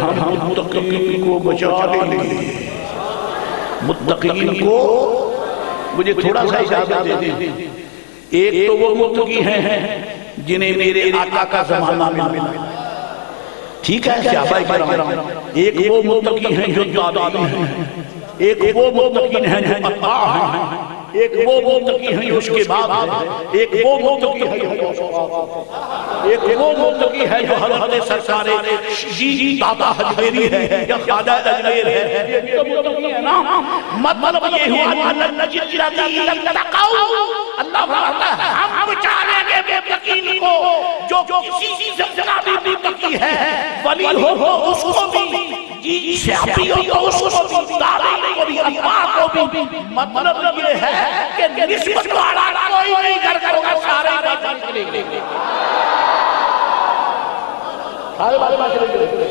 آخر ہم متقین کو بچا لیں گے. متقین کو مجھے تھوڑا سا اجازت دے دیں. ایک تو وہ متقی ہیں جنہیں میرے آقا کا زمانہ ملا. ٹھیک ہے صحابہ کرام. ایک وہ متقی ہیں جو تابعین ہیں. ایک وہ متقین ہیں جو اتباع ہیں. ایک وہ متقی ہیں جو اس کے بعد ہیں. ایک وہ متقی ہے جو ایک وہ متقی ہے جو حضرت سرکار جی دادا اجمیری ہے یا خواجہ اجمیر ہے. یہ بھی تو متقی ہے نا. مطلب یہ ہوا اللہ فرماتا ہے ہم بچارے گے متقین کو جو کسی زمانہ بھی متقی ہے. ولی ہو تو اس کو بھی جی صحابی ہو تو اس کو بھی تابعی کو بھی اتباع کو بھی. مطلب یہ ہے کہ نسبت والا کوئی نہیں کرگا سارے بات چلیں گے. سارے بات چلیں گے.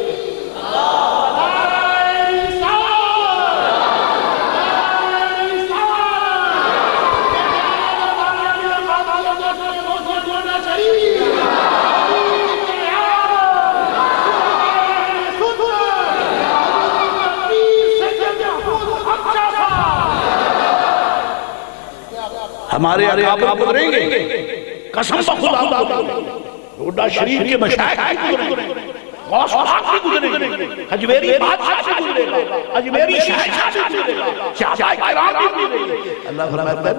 ہمارے اکابر گزریں گے قسم بخدا روڈا شریف کے مشائخ بھی گزریں گے. غوث پاک بھی گزریں گے. اجمیری بادشاہ بھی گزرے گا. اجمیری شہنشاہ بھی گزرے گا. صحابہ کرام بھی گزریں گے. اللہ فرماتا ہے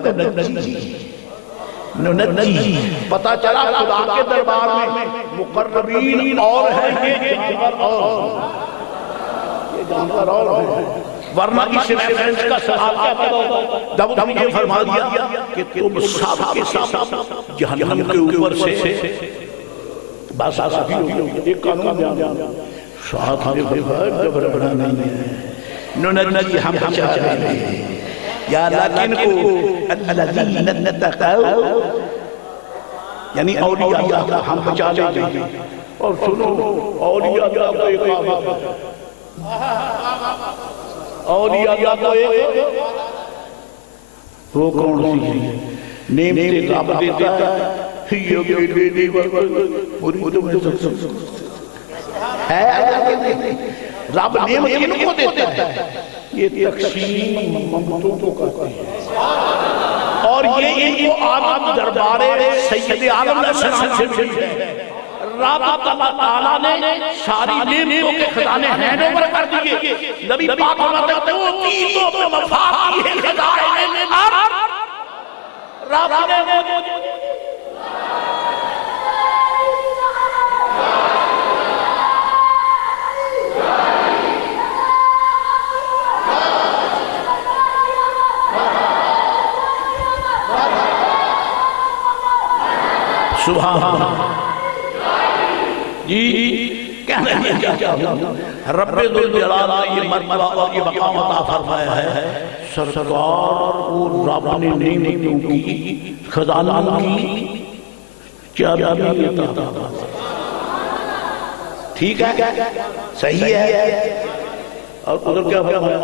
ننجی. پتہ چلا خدا کے دربار میں مقربین اور ہیں یہ جانور اور ہیں. ورنہ اس ریفرنس کا سوال کیا پیدا ہوتا. جب ہم یہ فرما دیا کہ تم سب کے ساتھ جہنم کے اوپر سے بس آسافی ہوگی. ایک قانون جان ساتھ ہمیں فرمایا جب ربنا نہیں ہے ننجی ہم بچا لیں گے یا لیکن کو الذین اتقوا یعنی اولیاء اللہ ہم بچا لیں گے. اور سنو اولیاء اللہ کو ایک آواز اولیاء اللہ کو ایک وہ کون سی ہے نعمت رب دیتا ہے. یہ بیٹی مرید میں ہے رب نعمت ان کو دیتا ہے. یہ تقسیم ممتوں کو کرتے ہیں اور یہ ان کو آدم دربار سید عالم علیہ السلام سے ملتے ہیں. رب اللہ تعالیٰ نے ساری نعمتوں کے خزانے ہینڈ اوور کر دیئے. نبی پاک فرماتے ہیں وہ تیزوں پہ وفا کی خزانے رب نے سبحان اللہ جی کہنے کیا رب ذوالجلال نے یہ مرتبہ اور یہ مقام عطا فرمایا ہے. سرکار کو رب نے نعمتوں کی خزانوں کی چابی عطا فرمایا. ٹھیک ہے صحیح ہے. اور ادھر کیا فرمایا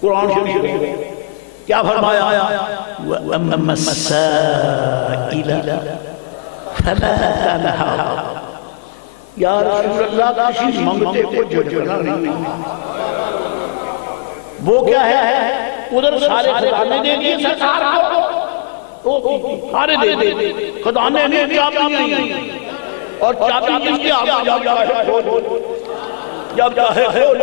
قرآن شریف کیا فرمایا وَأَمَّا السَّائِلَ فَلَا تَنْهَرْ. یا رسول اللہ کسی منگتے کو جھجھنا نہیں. وہ کیا ہے ادھر سارے خزانے دے دیے سرکار کو. سارے دے دیے خزانے نے چابی نہیں اور چابی جس کے آگے جب چاہے کھول جب چاہے کھول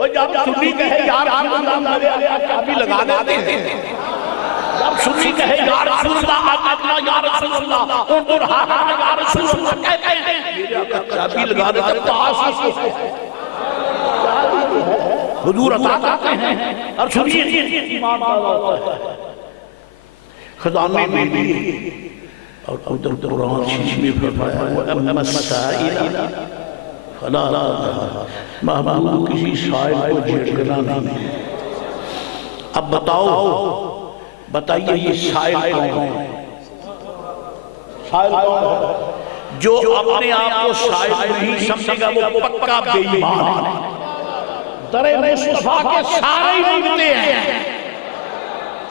اور جب سنی کہے یا رسول اللہ میرے آگے چابی لگا دیتے ہیں. جب سنی کہے یا رسول اللہ آقا یا رسول اللہ انظر ہاں یا رسول اللہ کہتے ہیں میرے آقا چابی لگا دیتے ہیں. تحاسیس حضور عطا کرتے ہیں. اور سنیے ایمان پیدا ہوتا ہے خزانے میں بھی. اور ادھر قرآن شریف میں فرمایا وَأَمَّا السَّائِلَ فَلَا تَنْهَرْ. محبوب کسی سائل کو جھٹکنا نہیں. اب بتائیے یہ سائل کون ہے؟ سائل کون ہے؟ جو اپنے آپ کو سائل نہیں سمجھے گا وہ پکا بے ایمان ہے. در مصطفیٰ کے سارے مانگتے ہیں.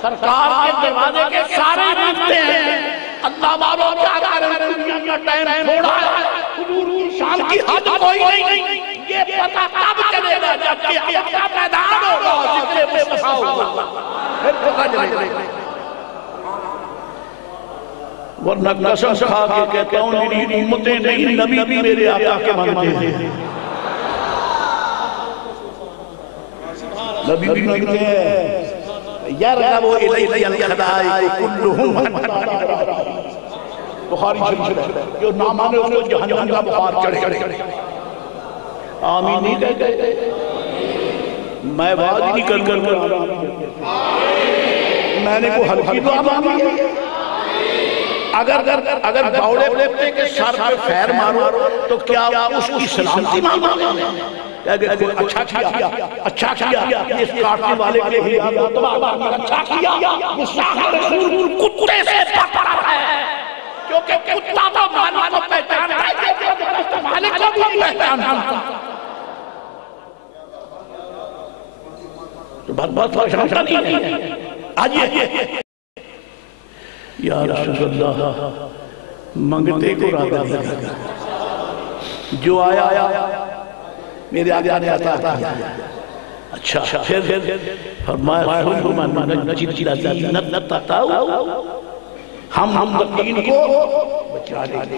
سرکار کے دروازے کے سارے مانگتے ہیں. اللہ والوں کیا کریں دنیا کا ٹائم تھوڑا ہے. حضور کی شان کی حد کوئی نہیں. یہ یہ پتہ کب چلے گا جب قیامت کا میدان ہوگا ذکر مصطفیٰ ہوگا پھر پتہ چلے گا ورنہ قسم کھا کے کہتا ہوں میری امتیں نہیں نبی بھی میرے آقا کے مانتے ہیں نبی بھی مانتے ہیں یرغب الیہ الخلائق کلہم بخاری شریف جو نہ مانے اس کو جہنم کا بخار چڑھے آمین نہیں کہتے میں بات نہیں کر میں نے کو ہلکی دعا مانگی ہے اگر باوڑے کتے کے سر پر خیر مارو تو کیا اس کی سلامتی مانگو اچھا کیا اس کاٹنے والے کے لیے اچھا کیا گستاخ رسول کتے سے پکڑا ہے کیونکہ کتا تو مالک کو پہچانتا ہے مالک کو بھی پہچانتا تو بات پہچانتا نہیں ہے آئیے یا رسول اللہ منگتے کو راہ دے گا جو آیا میرے آگے آنے آتا ہے اچھا پھر فرمایا من جت لذینت تتاؤ ہم متقین کو بچا لیں گے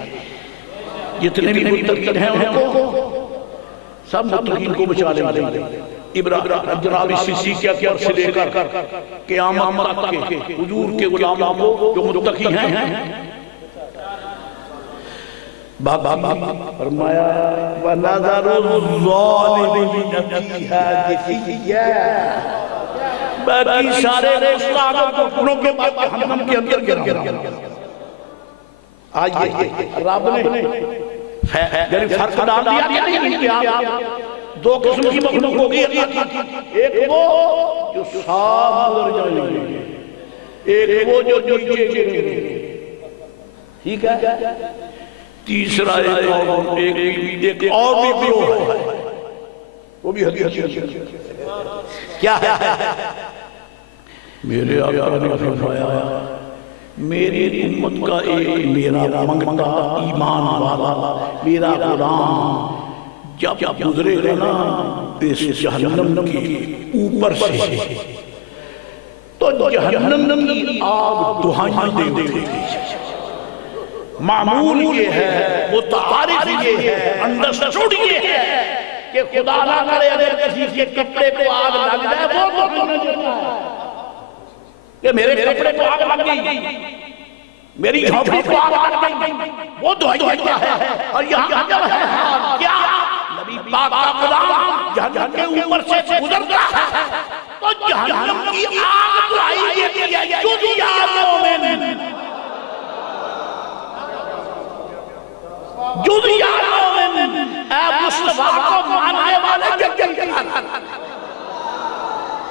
جتنے بھی متقین ہیں ان کو سب متقین کو بچا لیں گے جناب سیسی کے اکبر سے لے کر قیامت تک کے حضور کے غلاموں کو جو متقی ہیں فرمایا وَنَظَرُ الظَّالِمِينَ فِيهَا جِثِيًّا باقی سارے گستاخوں کو گناہوں کے بعد جہنم کے اندر گرا آئیے رب نے یعنی فرق ڈال دیا کہ دو قسم کی مخلوق ہوگی ایک وہ جو صاف گزر جائیں گے ایک وہ جو نیچے گریں گے ٹھیک ہے تیسرا ایک اور بھی گروہ ہے وہ بھی حدیث کیا ہے میرے آقا نے فرمایا میری امت کا ایک میرا منگتا ایمان والا میرا غلام جب گزرے گا نا اس جہنم کی اوپر سے تو جہنم کی آگ دہائیاں دے گی معمول یہ ہے متعارف یہ ہے انڈرسٹوڈ یہ ہے کہ خدا نہ کرے اگر کسی کے کپڑے کو آگ لگ جائے وہ تو نہیں دیتا ہے کہ میرے کپڑے کو آگ لگ گئی میری جھوپڑی کو آگ لگ گئی وہ دہائیاں ہے اور یہاں جب ہے کیا نبی پاک کا غلام جہنم کے اوپر سے گزرتا ہے تو جہنم کی آگ دہائی دیتی ہے جو یا مومن جز یا مومن اے مصطفیٰ کو ماننے والے جل جل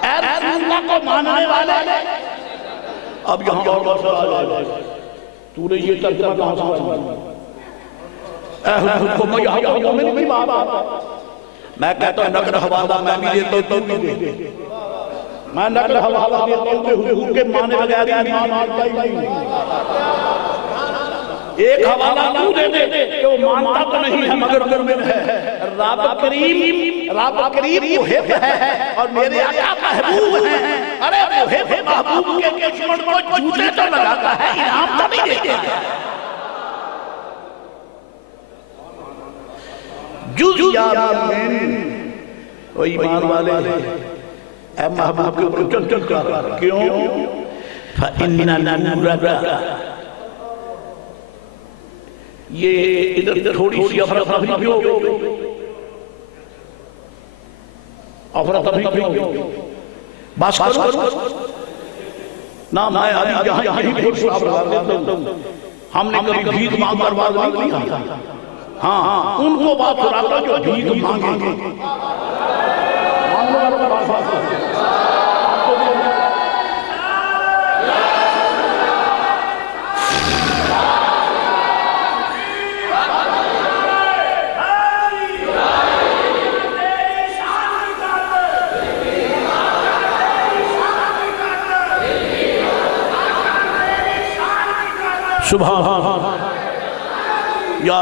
اے رسول اللہ کو ماننے والے اب یہاں اور مسئلہ آ جائے تو نے یہ ترجمہ کہاں سمجھا اے حکم یہاں مومن بھی بات میں کہتا ہوں نقل حوالہ میں بھی دیتا ہوں تو بھی دے میں نقل حوالہ دیتا ہوں کہ حکم کے مانے بغیر ایمان آتا ہی نہیں ایک حوالہ تو دے دے کہ وہ مانتا تو نہیں ہے مگر مومن ہے رب کریم محب ہے اور میرے آقا محبوب ہے ارے محب محبوب کے دشمن کو جوتے تو لگاتا ہے انعام تو نہیں دیتا جز یا مومن وہ ایمان والے اے محبوب کے اوپر چل چل کر کیوں فَإِنَّا نُورَكَ یہ ادھر تھوڑی سی افراتفری بھی ہو افراتفری بھی ہو بس کرو نا میں علی یہاں ہی بھیٹ صاحب لگا دیتا ہوں ہم نے کبھی بھیت مانگ کر بات نہیں کیا ہاں ان کو بات سناتا جو بھیت مانگیں گے مانگنے والوں کا بات سبحان یا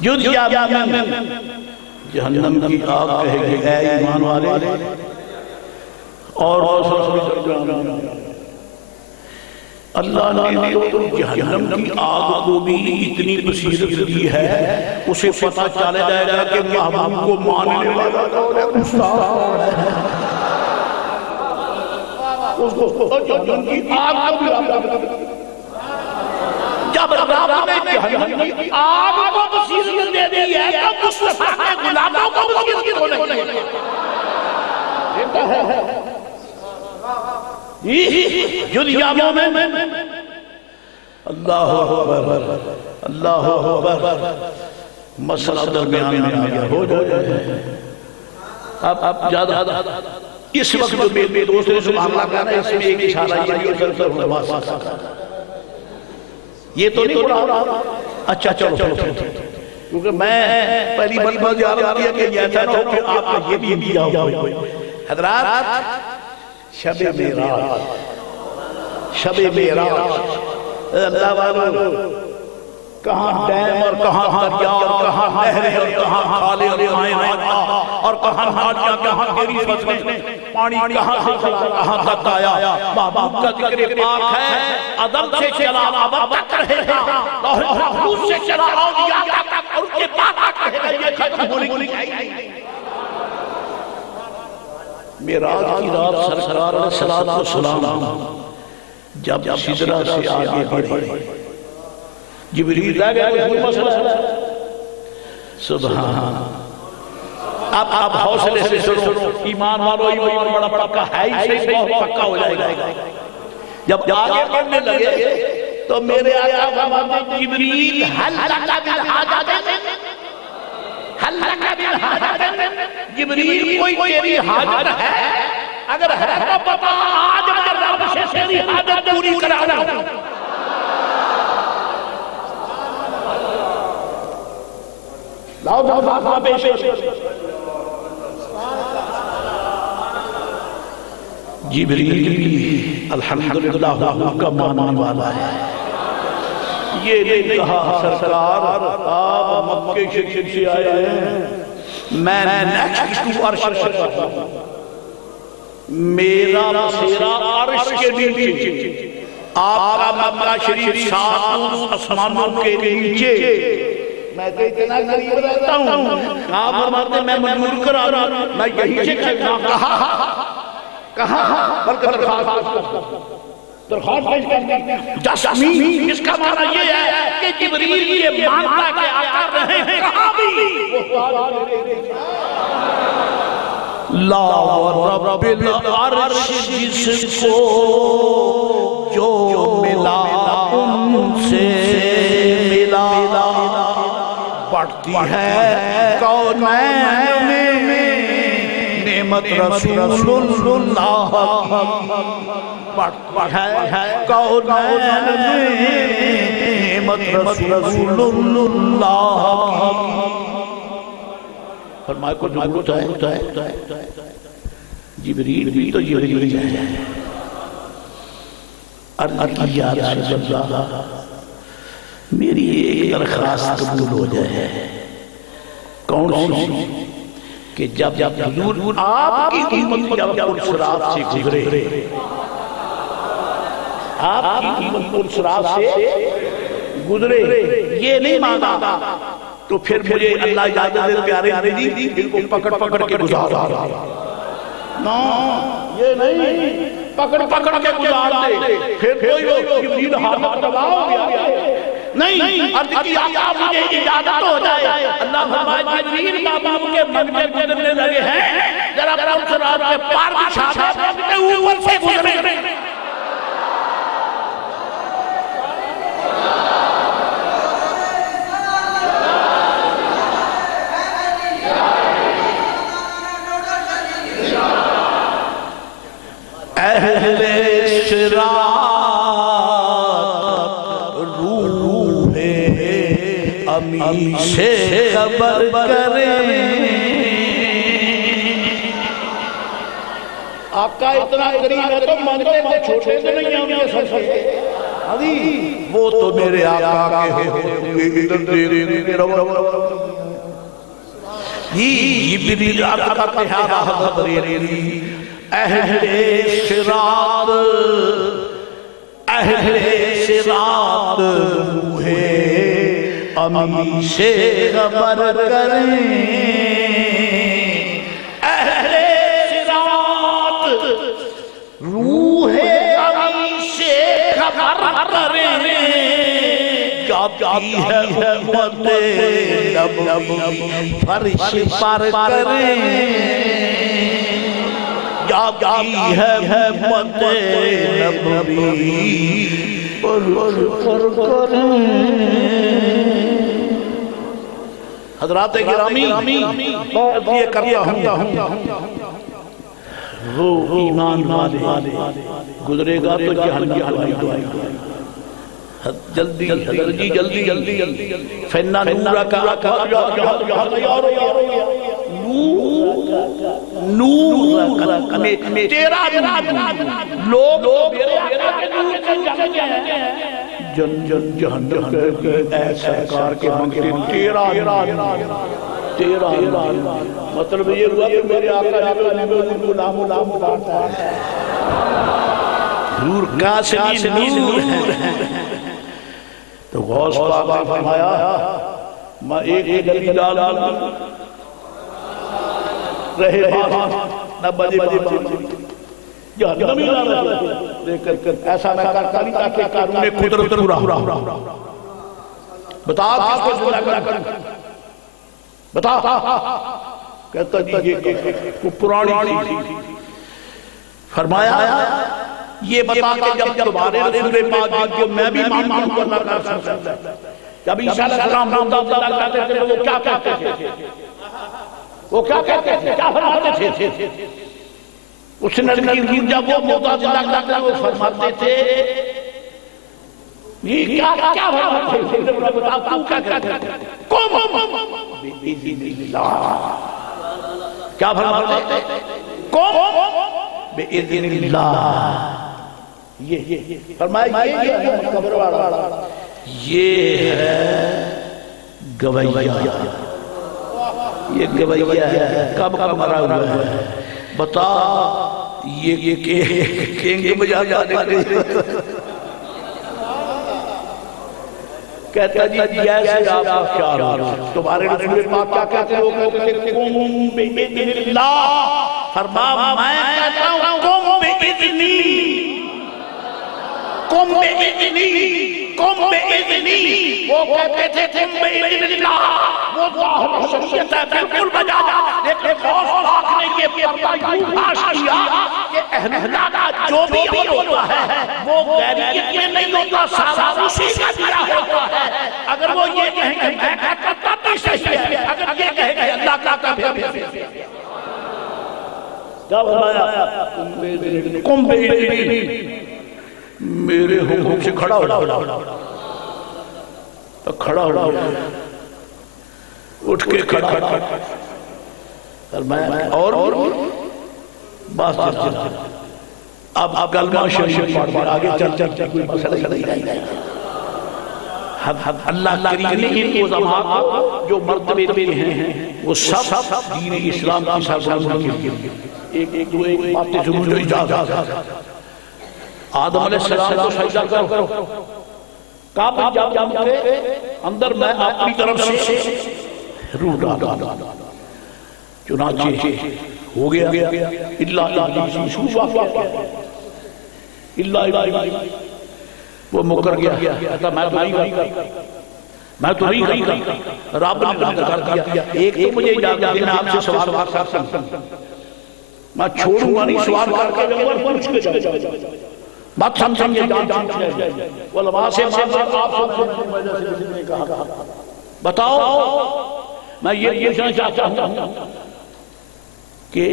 جد یا مومن جہنم کی آگ کہے گی اے ایمان والے اور اللہ نے تو جہنم کی آگ کو بھی اتنی بصیرت دی ہے اسے پتہ چلے جائے گا کہ محبوب کو ماننے والا کون ہے اس کو جہنم کی آگ کو بھی جب رب نے جہنم کی آگ کو بصیرت دے دی ہے تو مصطفیٰ کے غلاموں کو بصیرت ہونے جد یا مومن اللہ اکبر اللہ اکبر مسئلہ درمیان میں آگیا ہو جائے اب زیادہ اس وقت جو میرے دوست نے سبحان اللہ کہا اس میں ایک اشارہ یہ یہ تو نہیں پڑھا اچھا چلو کیونکہ میں پہلی بار یاد کیا کہ یہ ایسا نہ ہو کہ آپ کا یہ بھی دیا ہو حضرات شب معراج شب معراج اللہ والو کہاں ڈیم اور کہاں دریا اور کہاں نہریں اور کہاں کھالے اور کائنات اور کہاں نالیاں کہاں تیری فصلیں پانی کہاں سے چلا کہاں تک آیا محبوب کا ذکر پاک ہے عدم سے چلا اب تک رہے گا لوح محفوظ سے چلا اولیاء تک اور اس کے بعد تک رہے گا یہ ختم ہونے کی معراج کی رات سرکار علیہ السلام جب سدرہ سے آگے بڑھے جبریل لے گئے کوئی مسئلہ سبحان اب حوصلے سے سنو ایمان والو ایمان بڑا پکا ہے ہی صحیح بہت پکا ہو جائے گا جب آگے بڑھنے لگے تو میرے آقا فرماتے جبریل حل لکا بالحاجت حل لکا بالحاجت جبریل کوئی تیری حاجت ہے اگر ہے تو بتا آج میں رب سے تیری حاجت پوری کرانا ہوں لاؤ پیش جبریل بھی الحمدللہ حضور کا ماننے والا ہے یہ نہیں کہا سرکار آپ مکہ شریف سے آئے ہیں میں نیکسٹ ٹو عرش میرا مسیرہ عرش کے نیچے آپ کا مکہ شریف سات آسمانوں کے نیچے میں تو اتنا قریب رہتا ہوں آپ فرماتے میں منظور کرا رہا میں یہی سے کہاں بلکہ درخواست جاسمین اس کا معنی یہ ہے کہ جبریل یہ مانتا کہ آقا رہے ہیں کہاں بھی لا رب العرش جس کو جو ملا ان سے ملا پڑھتی ہے کونین میں نعمت رسول اللہ پڑھتی ہے کونین میں نعمت رسول اللہ فرمائے کو جو ہوتا ہے جبریل بھی تو جبریل ہے یا رسول اللہ میری ایک درخواست قبول ہو جائے کون سی کہ جب حضور آپ کی امت جب پرسرات سے گزرے آپ کی امت پرسرات سے گزرے یہ نہیں مانگا تو پھر مجھے اللہ اجازت دے پیارے نبی ان کو پکڑ کے گزار نا یہ نہیں پکڑ کے گزار دے پھر کوئی وہ جبریل حاضر دباؤ گیا نہیں عرض کی آقا مجھے اجازت ہو جائے اللہ فرمائے جبریل محبوب کے من میں گزرنے لگے ہیں ذرا پرسرات کے پار بچھا دے اوپر سے گزرے اہل شراط روح امی سے خبر کریں آقا اتنا قریب ہے تو مانتے ہیں چھوٹے سے نہیں ہم یہ سر سکتے وہ تو میرے آقا کے ہوئے ادھر دیکھنے رو جبریل آقا کہتے ہیں حضرت اہل صراط روح امی سے خبر کریں اہل صراط روح امی سے خبر کریں جاتی ہے امت نبوی فرش پر کریں جاتی ہے امت نبوی فرش پر کریں حضرات گرامی یہ کرتا ہوں وہ ایمان والے گزرے گا تو جہنم دعائی جلدی جلدی فینا نورا کا نور تیرا لوگ جن جہنم اے سرکار کے منگتے تیرا مطلب یہ ہوا کہ میرے آقا غلام بانتا ہے نور قاسمی نور ہے تو غوث پاک نے فرمایا میں ایک گلی ڈال رہے بات نہ بجے جہنمی نہ رہے لیکن ایسا میں کرتا نہیں تاکہ قانون قدرت پورا بتا کس کو زندہ کریں بتا کہتا جی یہ پرانی چیز فرمایا یہ بتا کہ جب تمہارے رسول پاک جو میں بھی معلوم کرنا کر سکتا جب عیسیٰ علیہ السلام زندہ کرتے تھے وہ کیا کہتے تھے وہ کیا کہتے تھے کیا فرماتے تھے اس نبی جب وہ موتا زندہ کرتے وہ فرماتے تھے یہ کیا فرماتے تھے بتا تو کیا کہتے تھے قوم بِإِذْنِ اللَّهِ کیا فرماتے تھے قوم بِإِذْنِ اللَّهِ یہ فرمایا یہ قبر والا یہ ہے گویہ یہ گویہ ہے کب مرا ہوا ہے بتا یہ کہیں بجا جانے کے کہتا جی ایسے آپ کیا رہا تمہارے رسول پاک کیا کہتے ہیں وہ کہتے ہیں قم بِإِذْنِ اللَّهِ فرما میں کہتا ہوں قم بِإِذْنِ قم بِإِذْنِ قم بِإِذْنِ وہ کہتے تھے قم بِإِذْنِ اللَّهِ وہ ظاہر شخصیت ہے بالکل بجا لیکن غوث پاک نے یہ پردہ یوں بھاش کیا کہ اہل اللہ جو بھی امر ہوتا ہے وہ غیریت میں نہیں ہوتا سارا اسی کا دیا ہوتا ہے اگر وہ یہ کہیں کہ میں کرتا تب بھی صحیح ہے اگر یہ کہیں کہ اللہ کا بھی کیا فرمایا قم بِإِذْنِ میرے حکم سے کھڑا ہو اٹھ کے کھڑا اور بات چلتا اب کلمہ شریف پڑھ آگے چل کوئی مسئلہ نہیں رہے اللہ کریم نے ان عظماء کو جو مرتبے دیے ہیں وہ سب دین اسلام کی سربراہی کے لیے ایک باتیں ضرور جو اجازت آدم علیہ السلام کو سجدہ کرو کعبہ جب کے اندر میں اپنی طرف سے روح ڈالا چنانچہ ہو گیا اللہ وہ مکر گیا کہتا میں تو نہیں کرتا رب نے کر دیا ایک تو مجھے اجازت دینا آپ سے سوال کر سکتا ہوں میں چھوڑوں گا نہیں سوال کر کے پوچھ کے بات سمجھے جان علماء سے بتاؤ میں یہ پوچھنا چاہتا ہوں کہ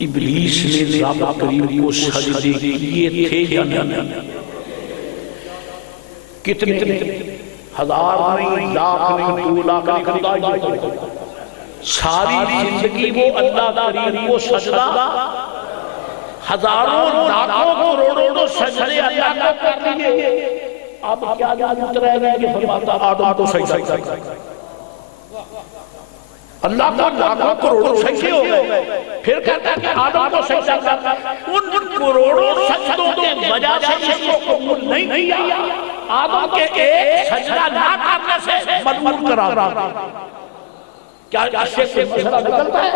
ابلیس نے رب کریم کو سجدے کیے تھے یا نہیں کتنے ہزار نہیں لاکھ نہیں 2 لاکھ نہیں ساری زندگی وہ اللہ کریم کو سجدہ ہزاروں لاکھوں کروڑوں سجدے اللہ کو کر دیے، اب کیا ضرورت رہ گئی کہ فرماتا آدم کو سجدہ کر، اللہ کو لاکھوں کروڑوں سجدے ہو گئے، پھر کہتا ہے کہ آدم کو سجدہ کر، ان کروڑوں سجدوں کے وجہ سے اس کو قبول نہیں کیا، آدم کے ایک سجدہ نہ کرنے سے مجبور کرا۔ کیا اس سے کوئی مسئلہ نکلتا ہے؟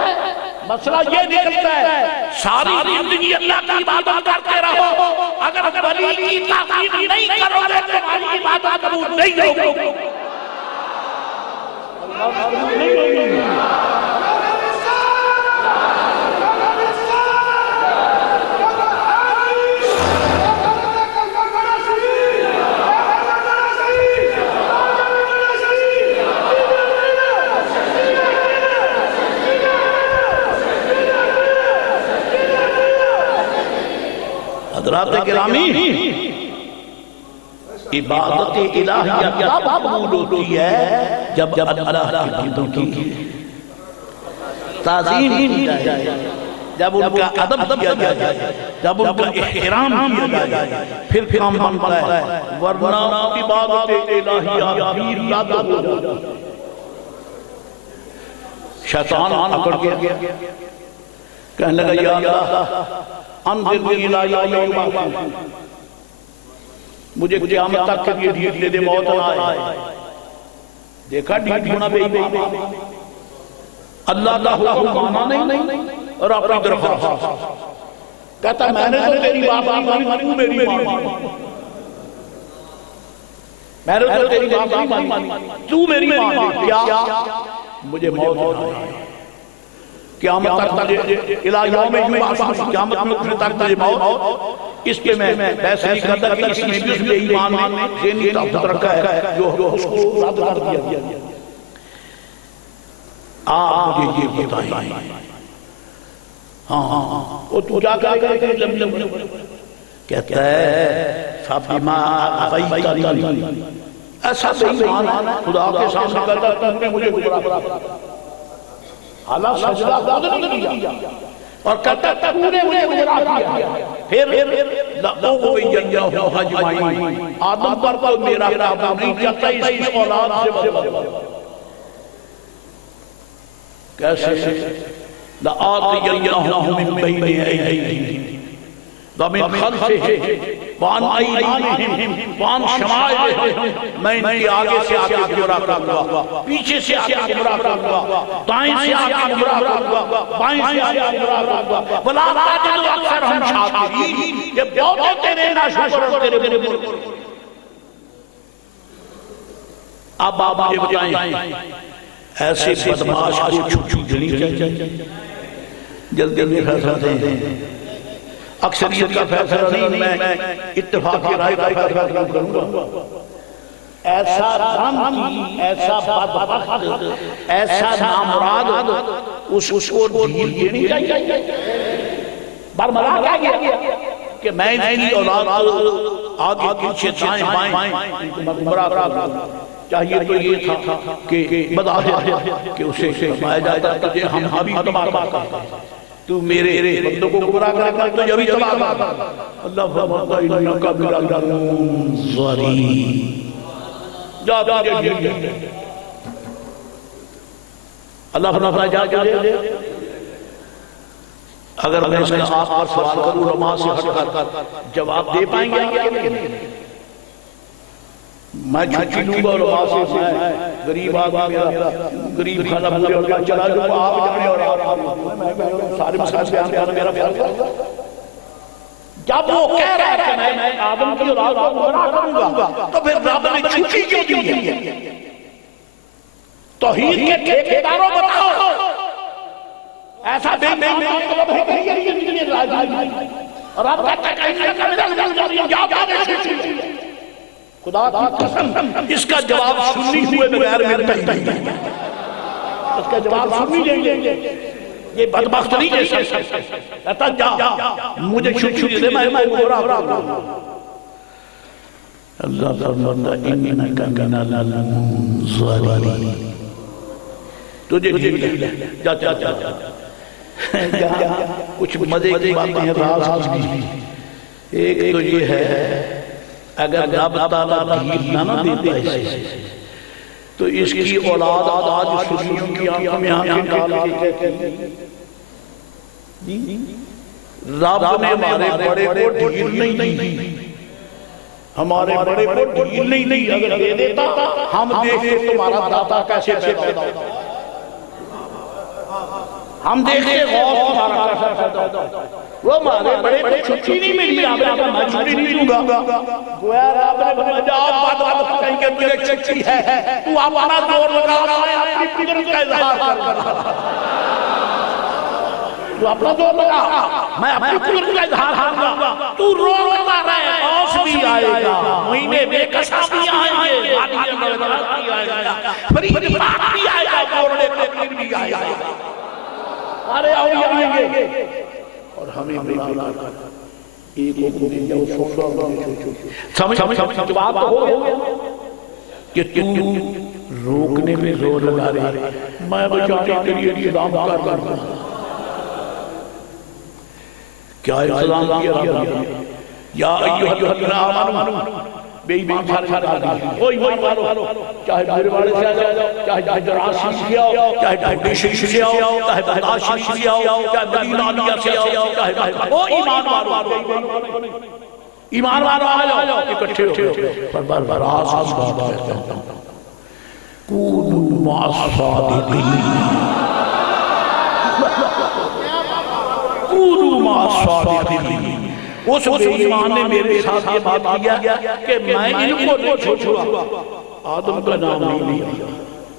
مسئلہ یہ نکلتا ہے ساری زندگی اللہ کی عبادت کرتے رہو، اگر ولی کی تعظیم نہیں کرو گے تمہاری عبادت قبول نہیں ہوگی۔ حضرات گرامی، عبادت الہیہ کب قبول ہوتی ہے؟ جب اللہ کے بندوں کی تعظیم کی جائے، جب ان کا ادب کیا جائے، جب ان کا احترام کیا جائے، پھر کام بنتا ہے، ورنہ عبادت الہیہ پیر لاد ہو جائے۔ شیطان اکڑ گیا، کہنے لگا یا اللہ انظرنی الی یوم یبعثون، مجھے قیامت تک کے لیے ڈھیٹ لے دے، موت نہ آئے۔ دیکھا ڈھیٹ ہونا بے ایمان، اللہ کا حکم مانا نہیں اور اپنی درخواست کہتا میں نے تو تیری بات نہیں مانی، تو میری مان، میں نے تو تیری بات نہیں مانی، تو میری مان، کیا مجھے موت نہ آئے، قیامت تک مجھے الہ یوم یبعثون، قیامت تک مجھے موت۔ اس پہ میں بحث نہیں کرتا کہ اس میں بھی اس میں ایمان میں ذہنی تعبت رکھا ہے جو اس کو رد کر دیا۔ آپ مجھے یہ بتائیں، ہاں وہ تو کیا کہے گا کہ لم کہتا ہے فَبِمَا أَغْوَيْتَنِي، ایسا بے ایمان خدا کے سامنے کہتا ہے تم نے مجھے گمراہ کیا، حالہ سجدہ خود نہیں کیا، اور کہتا ہے تو نے مجھے گمراہ کیا، پھر لَأُغْوِيَنَّهُمْ أَجْمَعِينَ، آدم پر تو میرا قابو نہیں چلتا، اس کی اولاد سے بدل کیسے لَآتِيَنَّهُمْ مِن بَيْنِ أَيْدِيهِمْ وَمِن خَلْفِهِمْ وَعَنْ أَيْمَانِهِمْ وَعَنْ شَمَائِلِهِمْ، میں ان کے آگے سے آ کے گمراہ کروں گا، پیچھے سے آ کے گمراہ کروں گا، دائیں سے آ کے گمراہ کروں گا، بائیں سے آ کے گمراہ کروں گا، وَلَا تَجِدُ أَكْثَرَهُمْ شَاكِرِينَ، یہ بہت تیرے ناشکر اور تیرے بزرگ۔ اب آپ مجھے بتائیں ایسے بدماش کو چھوٹ نہیں چاہیے، جلدی میں فیصلہ دیں، اکثریت کا فیصلہ نہیں، میں اتفاق کی رائے کا فیصلہ کروں گا۔ ایسا دھمکی، ایسا بدبخت، ایسا نامراد اس کو ڈھیل دینی چاہیے، برملا کیا گیا کہ میں اس کی اولاد آگے پیچھے دائیں بائیں گمراہ کروں گا۔ چاہیے تو یہ تھا کہ بظاہر کہ اسے فرمایا جاتا ہے کہ ہم ابھی تباہ کرتے ہیں، تو میرے بندوں کو گمراہ کرتا ہے تو یہ بھی تباہ کرتا ہے۔ اللہ فرماتا ہے انکا بِالْعَلْمِ ظَلِيمٌ، جا تجھے جی، اللہ فرماتا ہے جا تجھے۔ اگر میں اس کا آپ پر سوال کروں علماء سے ہٹ کر جواب دے پائیں گے کہ نہیں؟ میں چھٹی لوں گا علماء سے، میں غریب آدمی، میرا غریب خانہ بھولے اور چلا جوں گا، آپ جانے اور سارے مسائل بیان کرنا میرا فرض ہے۔ جب وہ کہہ رہا ہے کہ میں آدم کی اولاد کو گمراہ کروں گا، تو پھر رب نے چھٹی کیوں دی ہے؟ توحید کے ٹھیکیداروں بتاؤ، ایسا بے ایمان مطلب ہے کہ یہ راضی رب کا خدا کی قسم اس کا جواب سنی ہوئے بغیر ملتا ہی نہیں، اس کا جواب سنی دیں گے، یہ بدبخت نہیں جیسے کہتا جا مجھے چھٹی دے، میں گمراہ کروں۔ اللہ فرماتا ہے انکا من المنظرین، تجھے جا کچھ مزے کی باتیں ہیں راز کی. ایک تو یہ ہے اگر رب تعالیٰ دھیر نہ دیتا ہے تو اس کی اولاد آج سنیوں کی آنکھوں میں آنکھیں ڈال کے کہتی رب نے ہمارے بڑے کو ڈھیل نہیں دی, ہمارے بڑے کو ڈھیل نہیں دی, اگر دے دیتا ہم دیکھتے تمہارا داتا کیسے پیدا ہوتا, ہم دیکھتے غوث تمہارا کیسے پیدا ہوتا. وہ ہمارے بڑے کو چھٹی نہیں ملی, آپ نے میں چھٹی نہیں دوں گا. گویا رب نے بھلا جاب بات کہیں کہ تجھے چھٹی ہے, تو اپنا زور لگا رہا ہے, اپنی قدرت کا اظہار کر رہا ہے. تو اپنا زور لگا, میں اپنی قدرت کا اظہار کروں, تو روک لگا رہا ہے. غوث بھی آئے گا, مہینے بے کسا بھی آئیں گے, وادی نوجوان بھی آئے گا, فرید پاک بھی آئے گا, بورڈے تقریر بھی آئے گا, سارے اولیاء آئیں گے. اور ہمیں بلا ایک حکم دے جاؤ سمجھ بات ہو گیا کہ تو روکنے میں زور لگا رہے, میں بچانے کے لیے انتظام کر رہا ہوں. کیا انتظام کیا رہا ہے؟ یا ایوہ الذین آمنوا, بے ایمان سارے آدمی, او ایمان والو, چاہے میرے والے سے آجاؤ, چاہے جراسی سے آؤ, چاہے ڈھوٹے شریف سے آؤ, چاہے برداشی سے آؤ, چاہے مدینہ علیہ سے آؤ, چاہے او ایمان والو, ایمان والو آجاؤ, اکٹھے ہو. پر براز کی بات کرتا ہوں, کونوا مع الصادقین, کونوا مع الصادقین. اس بے ایمان نے میرے ساتھ یہ بات کیا کہ میں ان کو نہیں چھوڑا, آدم کا نام نہیں لیا,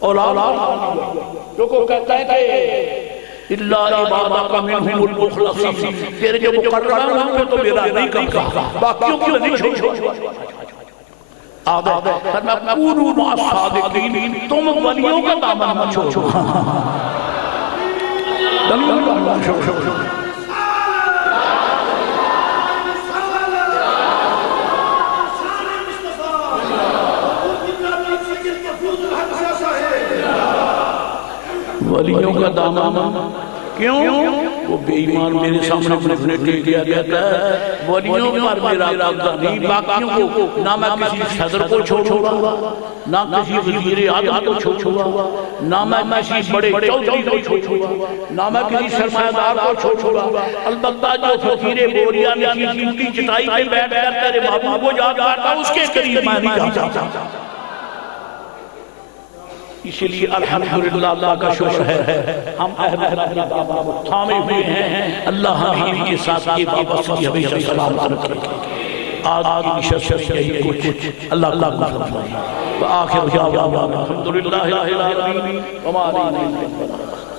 اولاد جو کو کہتا ہے کہ اللہ عبادک منہم المخلصین, تیرے جو مقرر ہوں گے تو میرا نہیں کرتا, باقیوں کی نہیں چھوڑا. آدم فرمایا کونوا مع الصادقین, تم ولیوں کا دامن مت چھوڑو, ولیوں کا دامن مت چھوڑو. ولیوں کا دامن کیوں؟ وہ بے ایمان میرے سامنے اپنے ٹیک دیا کہتا ہے ولیوں پر میرا قبضہ نہیں, باقیوں کو نہ میں کسی صدر کو چھوڑوں گا, نہ کسی وزیر اعظم کو چھوڑوں گا, نہ میں کسی بڑے چودھری کو چھوڑوں گا, نہ میں کسی سرمایہ دار کو چھوڑوں گا. البتہ جو فقیر بوریا نے کی کی چٹائی پہ بیٹھ کر تیرے محبوب کو یاد کرتا, اس کے قریب میں نہیں جاتا. اسی لیے الحمدللہ اللہ کا شکر ہے ہم اہل اپنی بابا تھامے ہوئے ہیں. اللہ ہمیں کے ساتھ کی وابستگی ہمیشہ سلامت رکھے. آج کی شرط یہی کچھ اللہ کو فرمائے. وآخر دعوانا الحمدللہ رب العالمین وما علینا الا البلاغ.